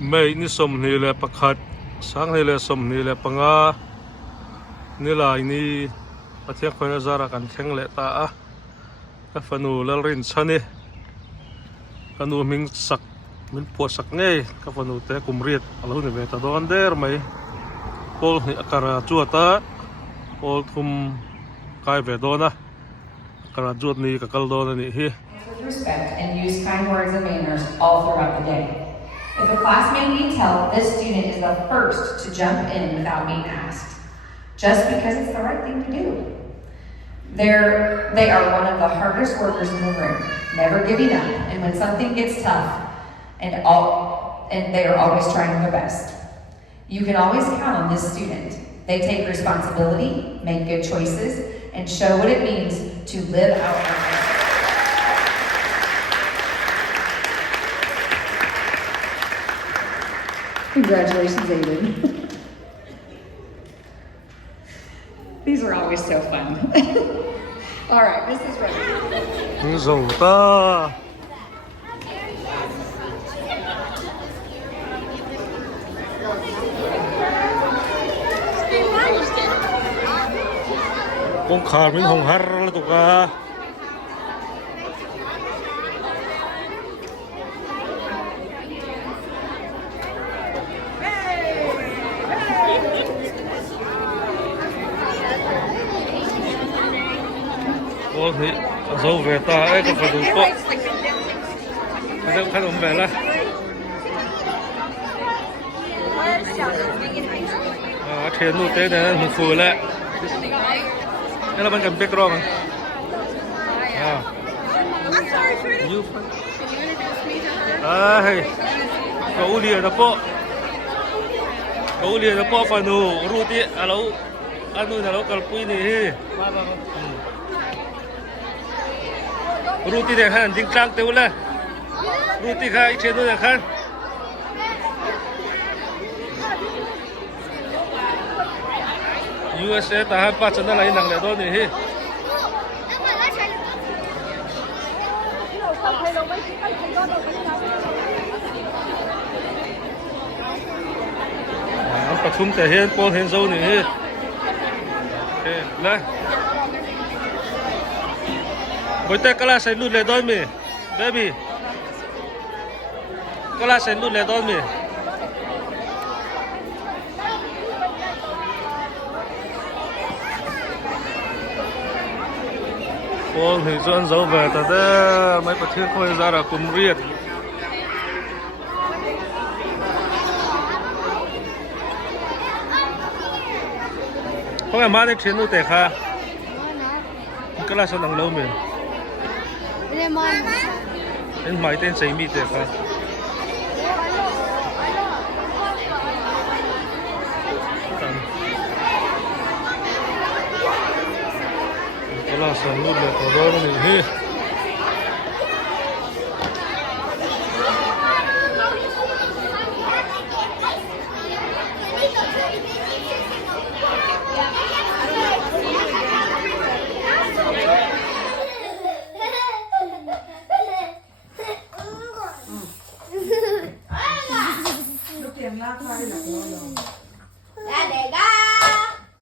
Mày ni som ni le pakhat sang ni le som ni le panga ni lai ni pathian khona zara kan theng le ta a ka fanu lal rin chani kanu ming sak min po sak nge ka fanu te kumriat alo ni ve ta don der mai pol ni akara chuata pol thum kai ve dona akara chuat ni ka kal dona ni hi with respect and use kind words and manners all throughout the day. If a classmate needs help, this student is the first to jump in without being asked, just because it's the right thing to do. They are one of the hardest workers in the room, never giving up, and when something gets tough, and they are always trying their best. You can always count on this student. They take responsibility, make good choices, and show what it means to live out our dreams. Congratulations, Aiden. These are always so fun. All right, Mrs. Reynolds. Dầu ta con khar min hong har la tu ka con thì dâu về ta ấy có phải đủ tốt khăn ống về là thiên nụ tế này một phù lại cái là bạn cầm bếp rong cậu liền nó po phải nụ ruti alo anu nào kalau pui ni ruti deh kan jing trang teu lah ruti khai chenu deh kan USA tahan pa chana lai nang le do ni hi pathum te hian pol hen zo ni hi la bối tê kala sai lút le đôi mi baby kala sai lút le đôi mi con thì chọn dấu về ta đây mấy bậc thiên khôi ra là cùng riết không em mang đến chiến đấu tệ kha kala sao nặng lâu mình em máy tên xây mít kha kala sao nút le to đó ni hi